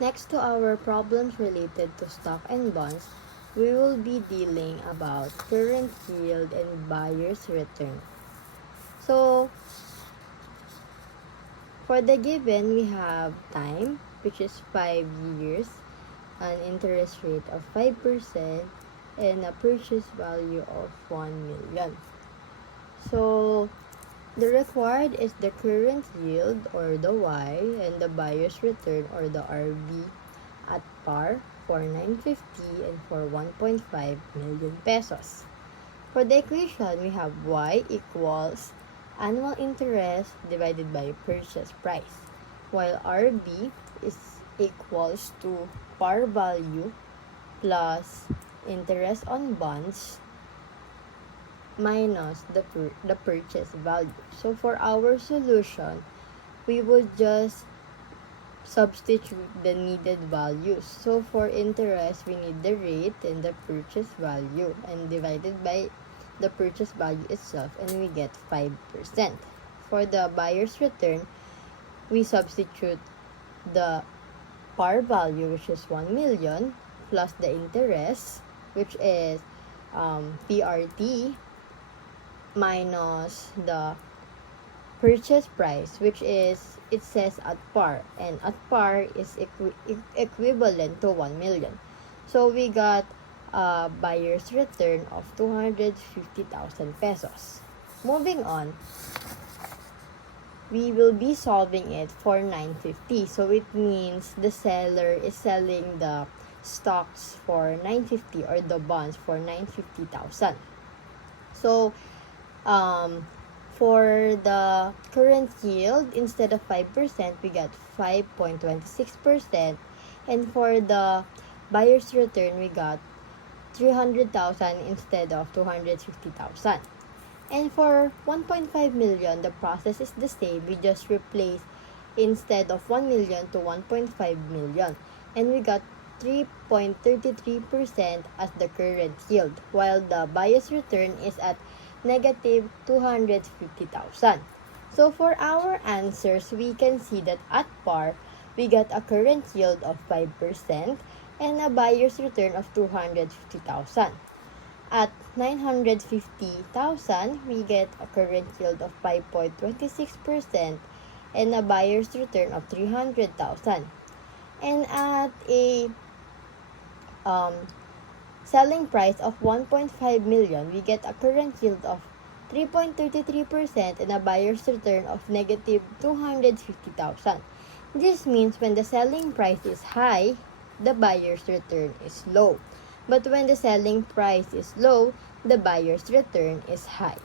Next to our problems related to stock and bonds, we will be dealing about current yield and buyer's return. So, for the given, we have time, which is 5 years, an interest rate of 5%, and a purchase value of 1 million. So, the required is the current yield or the Y and the buyer's return or the RB at par for 950 and for 1.5 million pesos. For the equation, we have Y equals annual interest divided by purchase price, while RB is equals to par value plus interest on bonds minus the purchase value. So for our solution, we would just substitute the needed values. So for interest, we need the rate and the purchase value and divided by the purchase value itself, and we get 5%. For the buyer's return, we substitute the par value, which is 1 million, plus the interest, which is PRT, minus the purchase price, which is, it says at par, and at par is equivalent to 1 million. So we got a buyer's return of 250,000 pesos. Moving on, we will be solving it for 950. So it means the seller is selling the stocks for 950 or the bonds for 950,000. So for the current yield, instead of 5%, we got 5.26%. And for the buyer's return, we got 300,000 instead of 250,000. And for 1.5 million, the process is the same. We just replace instead of 1 million to 1.5 million. And we got 3.33% as the current yield, while the buyer's return is at negative 250,000. So for our answers, we can see that at par, we got a current yield of 5% and a buyer's return of 250,000. At 950,000, we get a current yield of 5.26% and a buyer's return of 300,000. And at a selling price of 1.5 million, we get a current yield of 3.33% and a buyer's return of negative 250,000. This means when the selling price is high, the buyer's return is low. But when the selling price is low, the buyer's return is high.